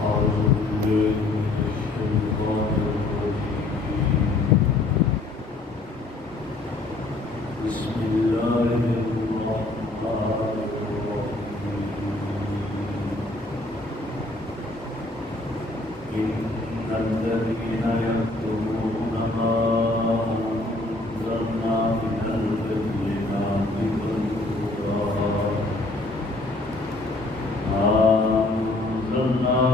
أعوذ بالله من الشيطان الرجيم. بسم الله الرحمن الرحيم. إن الذين يكتمون ما أنزلنا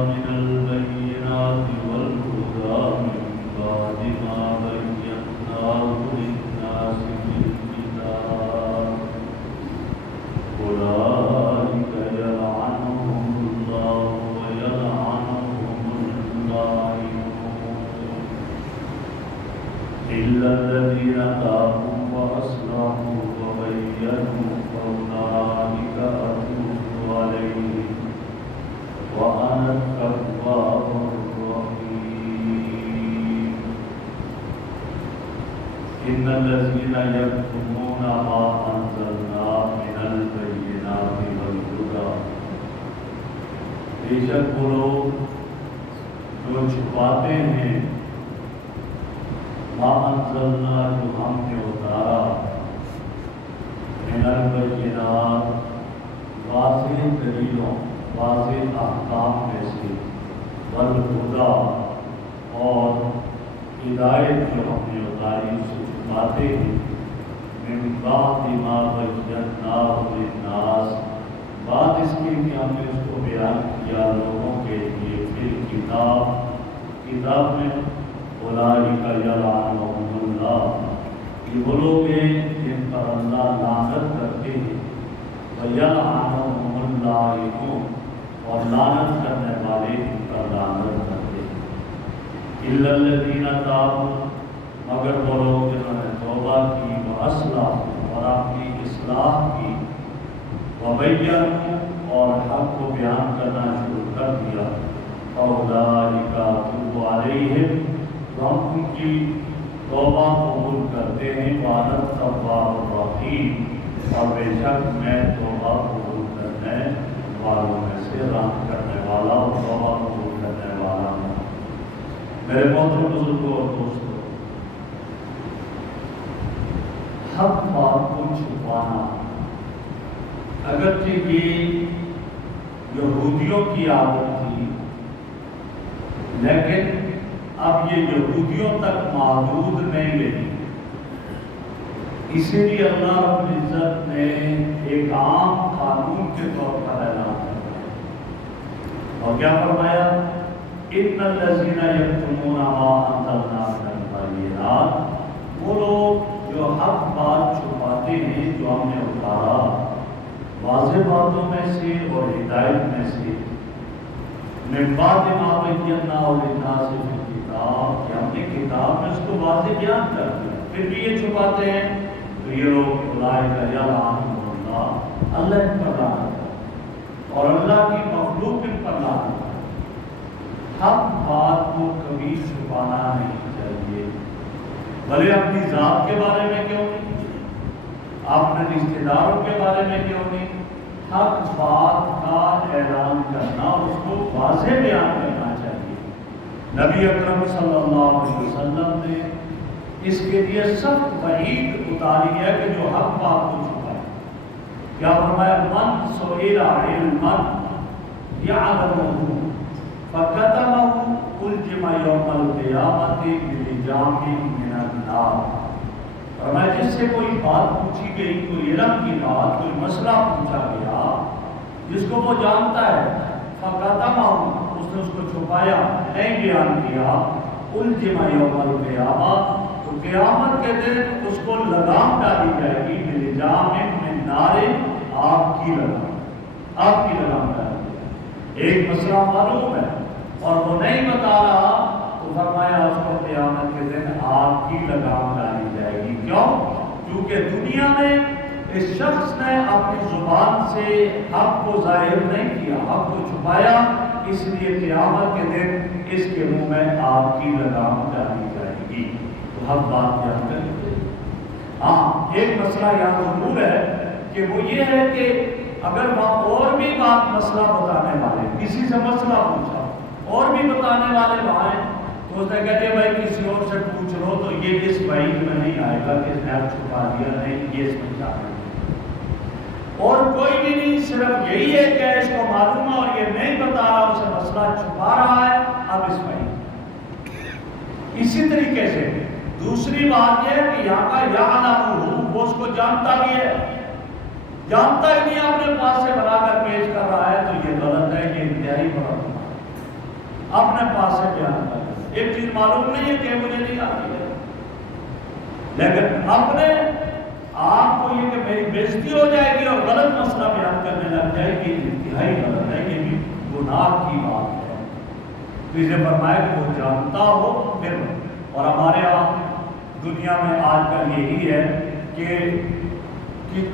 من البينات والهدى من بعد ما بيناه للناس في الكتاب أولئك يلعنهم الله ويلعنهم اللاعنون إلا الذين تابوا وأصلحوا وبينوا فأولئك أتوب عليهم وأنا التواب الرحيم. إن الذين يكتمون ما أنزلنا من البينات والهدى بے شک وہ لوگ جو چھپاتے ہیں ما انزلنا جو ہم نے اتارا من البینات واضح دلیلوں واضح احکام میں سے والہدی اور ہدایت جو ہم نے اتاری سے چھپاتے ہیں من بعد ما بیناہ للناس بعد اس کے کہ ہم نے اس کو بیان کیا لوگوں کے لیے پھر کتاب میں اولئک یلعنہم اللہ یہ وہ لوگ ہیں جن پر اللہ لعنت کرتے ہیں ویلعنہم اللاعنون اور لعنت کرنے والے ان پر لعنت کرتے ہیں الا الذین تابوا مگر وہ لوگ جنہوں نے توبہ کی واصلحوا اور اپنی اصلاح کی وبینوا اور حق کو بیان کرنا شروع کر دیا فاولئک اتوب علیہم تو ہم ان کی توبہ قبول کرتے ہیں وانا التواب الرحیم اور بے شک میں توبہ قبول کرنے والوں میں سے رحم کرنے والا اور توبہ قبول کرنے والا ہوں۔ میرے محترم بزرگوں اور دوستوں، حق بات کو چھپانا اگرچہ یہ یہودیوں کی عادت تھی، لیکن اب یہ یہودیوں تک محدود نہیں رہی، اسی لیے اللہ رب العزت نے ایک عام قانون کے طور پر اعلان کیا اور کیا فرمایا ان الذین یکتمون ما انزلنا من البینات وہ لوگ جو حق بات چھپاتے ہیں جو ہم نے اتارا واضح باتوں میں سے اور ہدایت میں سے من بعد ما بیناہ للناس فی الکتاب کہ ہم نے کتاب میں اس کو واضح بیان کر دیا پھر بھی یہ چھپاتے ہیں تو یہ لوگ اولئک یلعنہم اللہ اللہ ان پر لعنت کرے اور اللہ کی مخلوق ان پر لعنت کرے۔ حق بات کو کبھی چھپانا نہیں چاہیے، بھلے اپنی ذات کے بارے میں کیوں نہیں، اپنے رشتہ داروں کے بارے میں کیوں نہیں، حق بات کا اعلان کرنا اس کو واضح بیان کرنا چاہیے۔ نبی اکرم صلی اللہ علیہ وسلم نے اس کے لیے سخت وعید اتاری ہے کہ جو حق بات کو چھپائے۔ کیا فرمایا من سئل علما یعلمہ فکتمہ الجم یوم القیامۃ بلجام من النار۔ فرمایا جس سے کوئی بات پوچھی گئی، کوئی علم کی بات، کوئی مسئلہ پوچھا گیا جس کو وہ جانتا ہے، فکتمہ اس نے اس کو چھپایا، نہیں بیان کیا، الجم یوم القیامۃ تو قیامت کے دن اس کو لگام ڈالی جائے گی بلجام من نار آگ کی لگام، آگ کی لگام ڈالی جائے گی۔ ایک مسئلہ معلوم ہے اور وہ نہیں بتا رہا تو فرمایا اس کو قیامت کے دن آگ کی لگام ڈالی جائے گی۔ کیوں؟ کیونکہ دنیا میں اس شخص نے اپنی زبان سے حق کو ظاہر نہیں کیا، حق کو چھپایا، اس لیے قیامت کے دن اس کے منہ میں آگ کی لگام ڈالی جائے گی۔ تو حق بات یاد کریں۔ ہاں ایک مسئلہ یہاں ضرور ہے کہ وہ یہ ہے کہ اگر وہاں اور بھی بات مسئلہ بتانے والے کسی سے مسئلہ پوچھا اور بھی بتانے والے وہاں ہیں، تو اس نے کہا کہ بھائی کسی اور سے پوچھ لو تو یہ اس بھائی میں نہیں آئے گا کہ اس نے اب چھپا دیا، نہیں یہ اس میں چاہتا ہے اور کوئی بھی نہیں، صرف یہی ہے کہ اس کو معلوم ہے اور یہ نہیں بتا رہا، اسے مسئلہ چھپا رہا ہے اب اس بھائی۔ اسی طریقے سے دوسری بات یہ ہے کہ یہاں کا یعلمہ، وہ اس کو جانتا بھی ہے، جانتا ہی نہیں اپنے پاس سے بنا کر پیش کر رہا ہے، تو یہ غلط ہے، یہ انتہائی بڑا اپنے پاس سے بیان کر ایک چیز معلوم نہیں ہے کہ مجھے نہیں آتی ہے، لیکن اپنے آپ کو یہ کہ میری بےزتی ہو جائے گی اور غلط مسئلہ بیان کرنے لگ جائے گی، انتہائی غلط ہے، یہ بھی گناہ کی بات ہے۔ تو اسے فرمایا کہ وہ جانتا ہو پھر، اور ہمارے یہاں دنیا میں آج کل یہی ہے کہ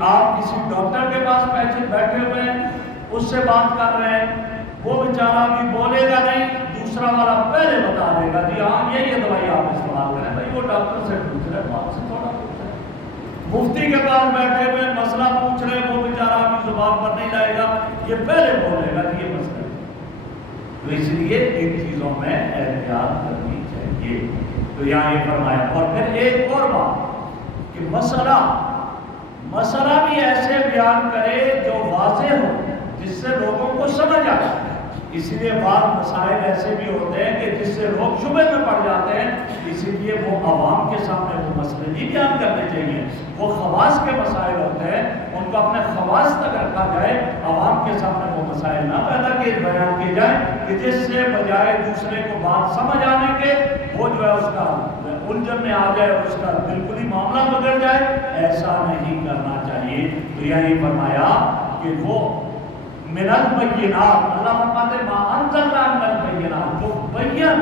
آپ کسی ڈاکٹر کے پاس بیٹھے ہوئے ہیں، اس سے بات کر رہے ہیں، وہ بیچارہ بھی بولے گا نہیں، دوسرا والا پہلے بتا دے گا جی ہاں یہ دوائی آپ استعمال کریں، بھائی وہ ڈاکٹر سے پوچھ رہے بات سے تھوڑا پوچھ رہے، مفتی کے پاس بیٹھے ہوئے مسئلہ پوچھ رہے، وہ بیچارہ بھی زبان پر نہیں لائے گا، یہ پہلے بولے گا کہ یہ مسئلہ ہے۔ تو اس لیے ان چیزوں میں احتیاط کرنی چاہیے۔ تو یہاں یہ فرمایا، اور پھر ایک اور بات کہ مسئلہ بھی ایسے بیان کرے جو واضح ہو، جس سے لوگوں کو سمجھ آئے۔ اس لیے بعض مسائل ایسے بھی ہوتے ہیں کہ جس سے لوگ شبہ میں پڑ جاتے ہیں، اسی لیے وہ عوام کے سامنے وہ مسئلے نہیں بیان کرنے چاہیے۔ وہ خواص کے مسائل ہوتے ہیں، ان کو اپنے خواص تک رکھا جائے، عوام کے سامنے وہ مسائل نہ پیدا کیے بیان کیے جائیں کہ جس سے بجائے دوسرے کو بات سمجھ آنے کے وہ جو ہے اس کا الجھن میں آ جائے اور اس کا بالکل ہی معاملہ بگڑ جائے، ایسا نہیں کرنا چاہیے۔ تو یہی فرمایا کہ وہ من البینات، اللہ فرماتے ہیں ما انزلنا من البینات، جو بین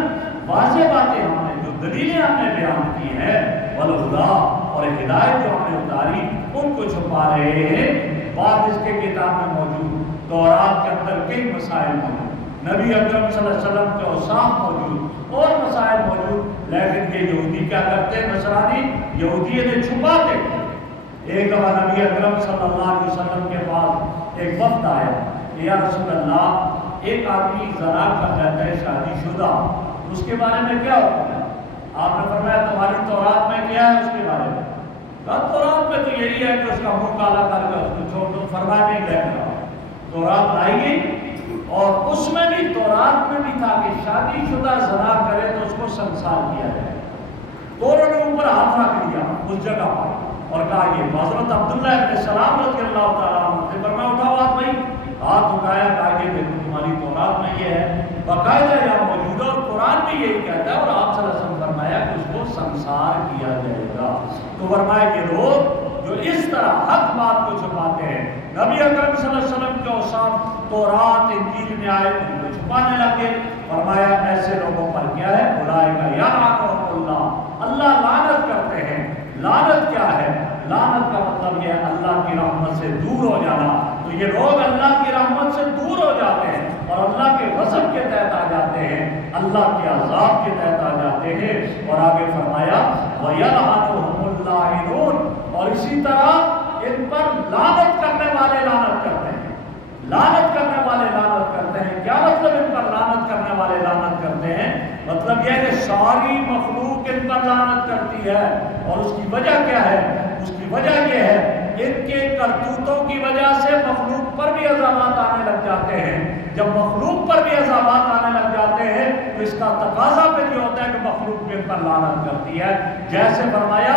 واضح باتیں ہم نے، جو دلیلیں ہم نے بیان کی ہیں، والہدی اور ہدایت جو ہم نے اتاری، ان کو چھپا رہے ہیں۔ بعد اس کے کتاب میں موجود، تورات کے اندر کئی مسائل موجود، نبی اکرم صلی اللہ علیہ وسلم کے اوصاف موجود اور مسائل موجود، لیکن یہ یہودی کیا کرتے ہیں، نصرانی یہودی انہیں چھپاتے۔ ایک دفعہ نبی اکرم صلی اللہ علیہ وسلم کے پاس ایک وفد آیا، یا رسول اللہ ایک آدمی زنا کر جاتا ہے شادی شدہ، اس کے بارے میں کیا ہوتا ہے؟ آپ نے فرمایا تمہاری تورات میں کیا ہے اس کے بارے میں؟ کہا تورات میں تو یہی ہے کہ اس کا منہ کالا کر کے اس کو چھوڑ دو، فرمایا نہیں کہنا۔ تورات لائی گئی اور اس میں بھی، تورات میں بھی تھا کہ شادی شدہ زنا کرے تو اس کو سنسار کیا جائے۔ تو انہوں نے اوپر ہاتھ رکھ دیا اس جگہ پر اور کہا یہ حضرت عبداللہ ابن سلام رضی اللہ تعالیٰ عنہ سے، فرمایا اٹھاؤ ہاتھ بھائی، ہاتھ اٹھایا، کہا کہ دیکھو تمہاری تورات میں یہ ہے، باقاعدہ یہاں موجود ہے اور قرآن بھی یہی کہتا ہے، اور آپ صلی اللہ علیہ وسلم فرمایا کہ اس کو سنسار کیا جائے گا۔ تو فرمایا کہ لوگ جو اس طرح حق بات کو چھپاتے ہیں، نبی اکرم صلی اللہ علیہ وسلم کے اوصاف تورات انجیل میں آئے ان کو چھپانے لگے، فرمایا ایسے لوگوں پر کیا ہے، اولئک یلعنہم اللہ، اللہ لعنت کرتے ہیں۔ لعنت کیا ہے؟ لعنت کا مطلب یہ ہے اللہ کی رحمت سے دور ہو جانا۔ تو یہ لوگ اللہ کی رحمت سے دور ہو جاتے ہیں اور اللہ کے غضب کے تحت آ جاتے ہیں، اللہ کے عذاب کے تحت آ جاتے ہیں۔ اور آگے فرمایا وَيَلْعَنُهُمُ اللَّاعِنُونَ، اور اسی طرح ان پر لعنت کرنے والے لعنت کرتے ہیں، لعنت کرنے والے لعنت کرتے ہیں۔ کیا مطلب ان پر لعنت کرنے والے لعنت کرتے ہیں؟ مطلب یہ ہے کہ ساری مخلوق ان پر لعنت کرتی ہے، اور اس کی وجہ کیا ہے؟ اس کی وجہ یہ ہے ان کے کرتوتوں کی وجہ سے مخلوق پر بھی عذابات آنے لگ جاتے ہیں۔ جب مخلوق پر بھی عذابات آنے لگ جاتے ہیں تو اس کا تقاضا پھر یہ ہوتا ہے کہ مخلوق بھی ان پر لعنت کرتی ہے۔ جیسے فرمایا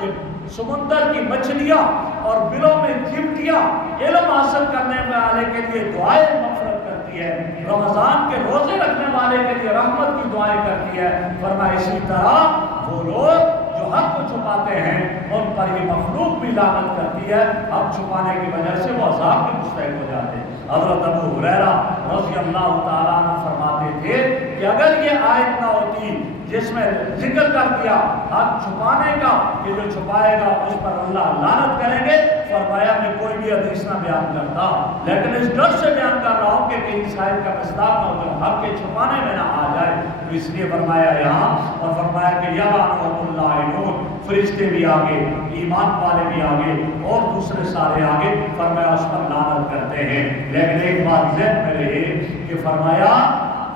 کہ سمندر کی مچھلیاں اور بلوں میں چمٹیاں علم حاصل کرنے والے کے لیے دعائیں مغفرت کرتی ہے، رمضان کے روزے رکھنے والے کے لیے رحمت کی دعائیں کرتی ہے، فرمایا اسی طرح وہ لوگ جو حق کو چھپاتے ہیں ان پر یہ مخلوق بھی لعنت کرتی ہے، حق چھپانے کی وجہ سے وہ عذاب کے مستحق ہو جاتے ہیں۔ حضرت ابو ہریرہ رضی اللہ تعالیٰ عنہ فرماتے تھے کہ اگر یہ آیت نہ ہوتی جس میں ذکر کر دیا حق چھپانے کا کہ جو چھپائے گا اس پر اللہ لعنت کریں گے، فرمایا میں کوئی بھی حدیث نہ بیان کرتا، لیکن اس ڈر سے بیان کر رہا ہوں کہ کہیں شاید کا مصداق نہ ہو جو حق کے چھپانے میں نہ آ جائے، تو اس لیے فرمایا یہاں، اور فرمایا کہ یلعنہم اللاعنون، فرشتے بھی آگے، ایمان والے بھی آگے اور دوسرے سارے آگے، فرمایا اس پر لعنت کرتے ہیں۔ لیکن ایک بات ذہن میں رہے کہ فرمایا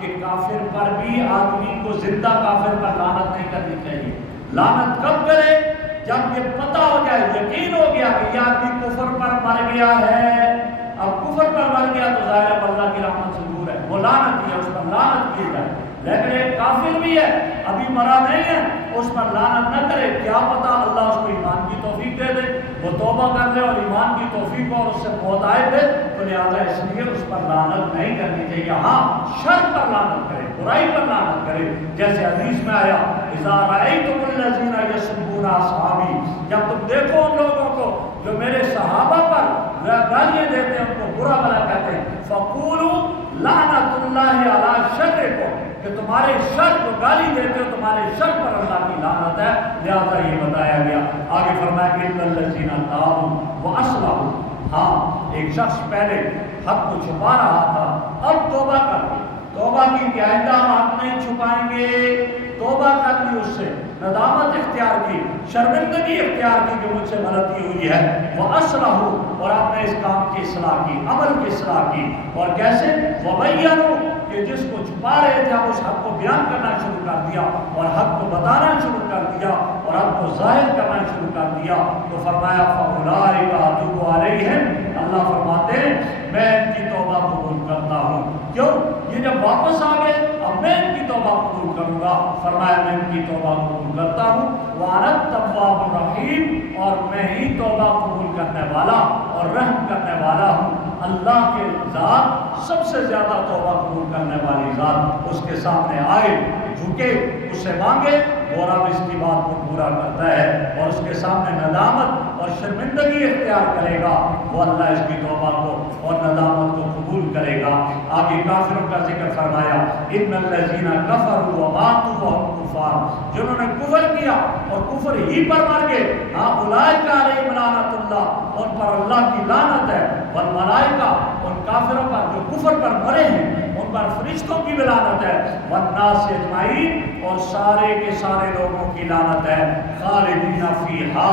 کہ کافر پر بھی آدمی کو زندہ کافر پر لعنت نہیں کرنی چاہیے. لعنت کب کرے؟ جب یہ پتہ ہو جائے، یقین ہو گیا کہ یہ آدمی کفر پر مر گیا ہے. اب کفر پر مر گیا تو ظاہر ہے اللہ کی رحمت سے دور ہے، وہ لعنت ہے، اس پر لعنت کی جائے. لیکن ایک کافر بھی ہے، ابھی مرا نہیں ہے، اس پر لعنت نہ کرے. کیا پتا اللہ اس کو ایمان کی توفیق دے دے، وہ توبہ کر لے اور ایمان کی توفیق اور اس سے موت آئے دے، تو لہٰذا اس لیے اس پر لعنت نہیں کرنی چاہیے. ہاں شر پر لعنت کرے، برائی پر لعنت کرے. جیسے حدیث میں آیا اذا رأیتم الذین یسبون اصحابی، جب تم دیکھو ان لوگوں کو جو میرے صحابہ پر گالیاں دیتے ہیں، ان کو برا بھلا کہتے ہیں، فقولوا لعنت اللہ علی شرکم، کہ تمہارے شر کو گالی دیتے ہو تمہارے شر پر اللہ کی لعنت ہے. لہذا یہ بتایا گیا. آگے فرمایا کہ ان الذین تابوا واصلحوا، ہاں ایک شخص پہلے حق کو چھپا رہا تھا، اب توبہ کر لی، توبہ کی کہ آئندہ ہم حق نہیں چھپائیں گے. توبہ کر لی، اس سے ندامت اختیار کی، شرمندگی اختیار کی کہ مجھ سے غلطی ہوئی ہے. وَأَصْلَحُوا، اور آپ نے اس کام کی اصلاح کی، عمل کی اصلاح کی. اور کیسے؟ وَبَيَّنُوا، کہ جس کو چھپا رہے تھے اب اس حق کو بیان کرنا شروع کر دیا اور حق کو بتانا شروع کر دیا اور حق کو ظاہر کرنا شروع کر دیا. تو فرمایا فَأُولَٰئِکَ أَتُوبُ عَلَيْهِمْ، اللہ فرماتے ہیں میں ان کی توبہ قبول کرتا ہوں. کیوں؟ یہ جب واپس آ گئے اب میں ان کی توبہ قبول کروں گا. فرمایا میں ان کی توبہ قبول کرتا ہوں. وَأَنَا التَّوَّابُ الرَّحِيمُ، اور میں ہی توبہ قبول کرنے والا اور رحم کرنے والا ہوں. اللہ کے ذات سب سے زیادہ توبہ قبول کرنے والی ذات. اس کے سامنے آئے، جھکے، اس سے مانگے، وہ رب اس کی بات کو پورا کرتا ہے. اور اس کے سامنے ندامت اور شرمندگی اختیار کرے گا، وہ اللہ اس کی توبہ کو اور ندامت کو قبول کرے گا. آگے کافروں کا ذکر فرمایا ان الذین کفروا وماتوا وهم کفار، جنہوں نے کفر کیا اور کفر ہی پر مر گئے. ہاں اولئک علیہم لعنت اللہ، ان پر اللہ کی لعنت ہے. والملائکہ، ان کافروں پر جو کفر پر مرے ہیں ان پر فرشتوں کی بھی لعنت ہے. والناس اجمعین، اور سارے کے سارے لوگوں کی لعنت ہے. خالدین فیہا،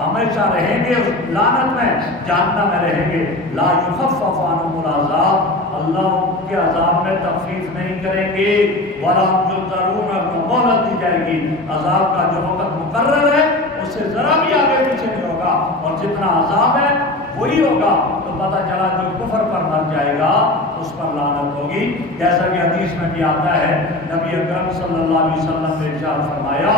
ہمیشہ رہیں گے اس لعنت میں، جہنم میں رہیں گے. لا یخفف عنہم العذاب، اللہ ان کے عذاب میں تخفیف نہیں کریں گے. ولا هم ينظرون، کو مہلت دی جائے گی. عذاب کا جو وقت مقرر ہے اس سے ذرا بھی آگے پیچھے نہیں ہوگا، اور جتنا عذاب ہے وہی ہوگا. تو پتہ چلا جو کفر پر مر جائے گا اس پر لعنت ہوگی. جیسا کہ حدیث میں بھی آتا ہے، نبی اکرم صلی اللہ علیہ وسلم نے ارشاد فرمایا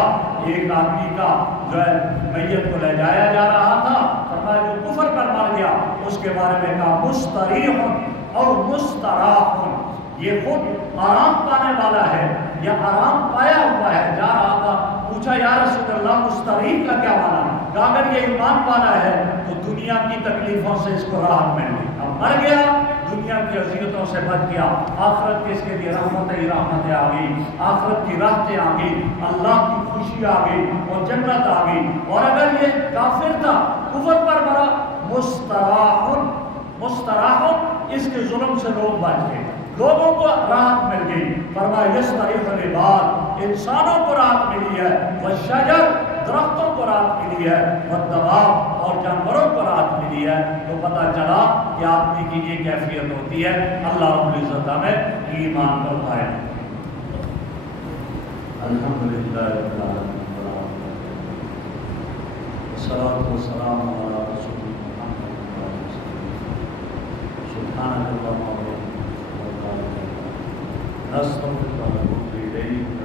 ایک آدمی کا جو ہے میت کو لے جایا جا رہا تھا، فرمایا جو کفر پر مر گیا اس کے بارے میں کہا مستریح اور مستراح، یہ خود آرام پانے والا ہے یا آرام پایا ہوا ہے. جا رہا تھا، پوچھا یا رسول اللہ مستریح کا کیا معنی ہے؟ کہ اگر یہ ایمان والا ہے تو دنیا کی تکلیفوں سے اس کو راحت مل گئی. اب مر گیا، دنیا کی اذیتوں سے بچ گیا، آخرت کے اس کے لیے رحمتیں ہی رحمتیں آ گئی، آخرت کی راحتیں آ گئی، اللہ کی خوشی آ گئی اور جنت آ گئی. اور اگر یہ کافر تھا، کفر پر مرا، مستراح، مستراح، اس کے ظلم سے لوگ بچ گئے، لوگوں کو راحت مل گئی. فرمایا یستریح العباد، انسانوں کو راحت ملی ہے. والشجر، درختوں کو راحت ملی ہے. والدواب، اور جانوروں کو راحت ملی ہے. تو پتہ چلا کہ آدمی کی یہ کیفیت ہوتی ہے. اللہ رب العزت ہمیں ایمان پر پائے. الحمدللہ رب العالمین، والصلاۃ والسلام علی رسول اللہ. سبحانک اللہم و بحمدک، نستغفرک ونتوب الیک.